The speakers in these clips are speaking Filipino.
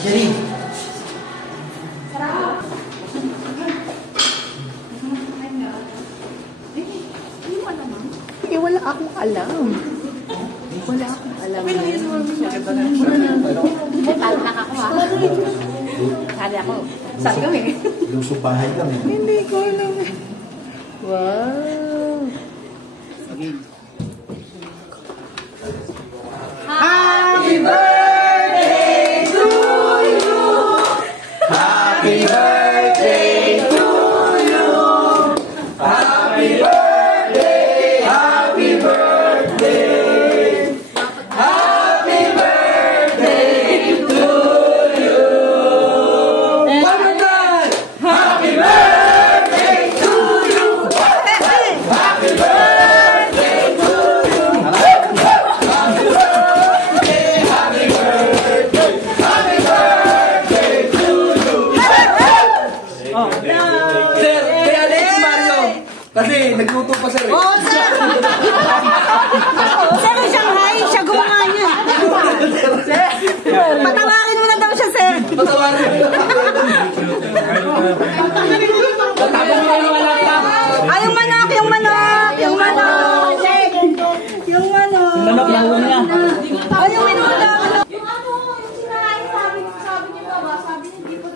Jerry. Eh, wala akong alam. Wala akong alam. Talo na ako, ha? Sali ako. Sali kami. Lusong bahay kami. Hindi ko alam. Wow. Happy birthday to you. Happy birthday to you. Happy birthday. Happy birthday. Happy birthday to you. One more time. Happy birthday to you. Happy birthday to you. Happy birthday. Happy birthday. Happy birthday to you. Sir, kaya Alex Mario. Kasi nagluto pa sir. Oo, sir! Sir, Shanghai, siya gumawa niya. Patawarin mo na daw siya, sir. Patawarin mo. Ay, yung manok, yung manok, yung manok. Yung manok. Manok lang niya. Ay, yung minuto. Yung ano, yung sinahay, sabi niyo ba? Sabi niyo, hindi ko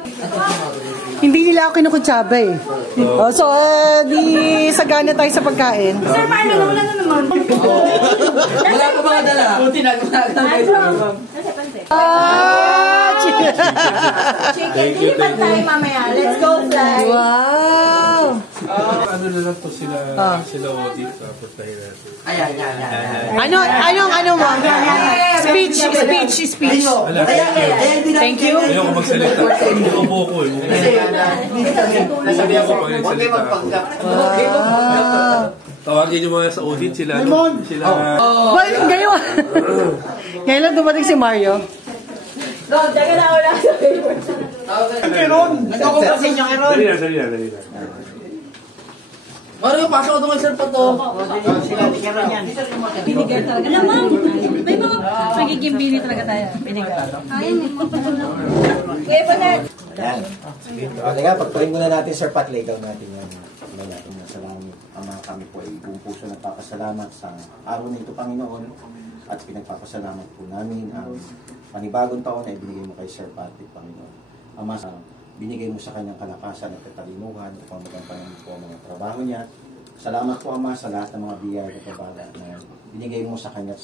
Hindi nila ako kinukutsaba eh. Oh, so, di sagana tayo sa pagkain. Sir, paano naman na naman? Wala pa mga dala. Buti na. Kasi pansin. Chicken, dilipan tayo mamaya. Let's go, fly. Wow! Ano na lang to sila audit tapos tayo natin. Ano mo? Speech. Thank you. Ayoko magsalita. Upo ko eh. Hindi ako pag nagsalita ako. Tawagin nyo mga sa audit sila. Ngayon lang dumating si Mario. Go, teka na wala. Keron. Nagkukumpasin yung Keron. Dali na. Mario, pasok ko sir pa to. Binigay talaga. Alam mo, may mga magiging bini talaga tayo. Binigay. Ayun. Okay, Panet. Yan. Teka, pagparin muna natin, Sir Pat, ikaw natin yan. Salamat. Ang mga kami po ay buong puso nagpapasalamat sa araw na ito, Panginoon. At pinagpapasalamat po namin ang panibagong taon na ibinigay mo kay Sir Patrick, Panginoon. Ama, binigay mo sa kanyang kalakasan at katalinuhan upang magampanan po ang mga trabaho niya. Salamat po, Ama, sa lahat ng mga biyaya at pagbabalat na binigay mo sa kanya at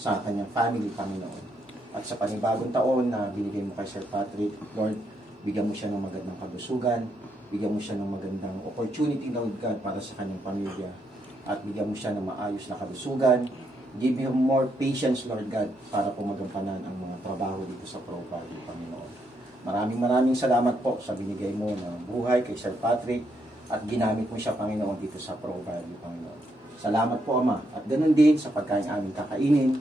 sa kanyang family, Panginoon. At sa panibagong taon na binigay mo kay Sir Patrick, Lord, bigyan mo siya ng magandang kalusugan, bigyan mo siya ng magandang opportunity, Lord God, para sa kanyang pamilya, at bigyan mo siya ng maayos na kalusugan. Give him more patience, Lord God, para po magampanan ang mga trabaho dito sa Pro Valley, Panginoon. Maraming salamat po sa binigay mo ng buhay kay Sir Patrick at ginamit mo siya, Panginoon, dito sa Pro Valley, Panginoon. Salamat po, Ama. At ganun din sa pagkain aming kakainin,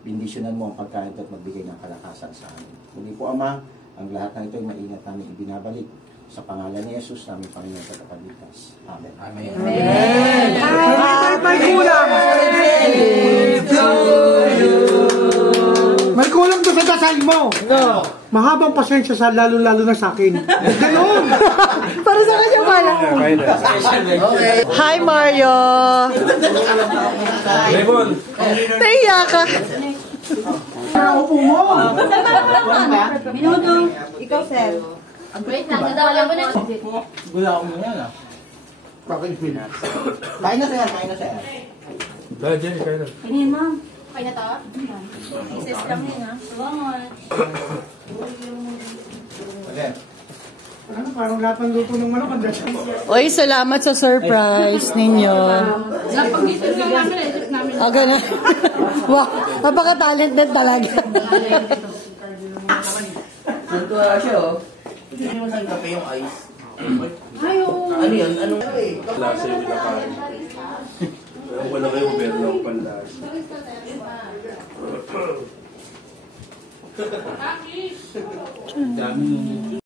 bindisyonan mo ang pagkain at magbigay ng kalakasan sa amin. Muli po, Ama, ang lahat ng ito ay maingat namin ibinabalik. Sa pangalan ni Jesus, namin Panginoon at Tagapagligtas. Amen. Amen. May kulang! May kulang to sa dasal mo! No. Mahabang pasensya sa lalo-lalo na sa akin. Ganon! Para sa kanya pala. Okay. Hi, Mario! Raymond! Naiya ka! Upo mo! Minuto. Ikaw, sir. Wait lang, dadawala mo na. Gula ko mo yan, ah. Kain na sir. Dahil dyan, kaya na. Pinin, ma'am. Okay na to? Isis lang yun, ha? Salamat. Parang lahat ng luto ng manok. Uy, salamat sa surprise ninyo. Pag-isip lang namin, isip namin. O, gano'n. Wow, napaka-talented talaga. Natuwa siya, oh. Hindi mo saan kape yung ice. Ayaw. Ano yun? Anong... Lasa yung pinakain. Pero wala kayo, meron lang panlasa. Dami.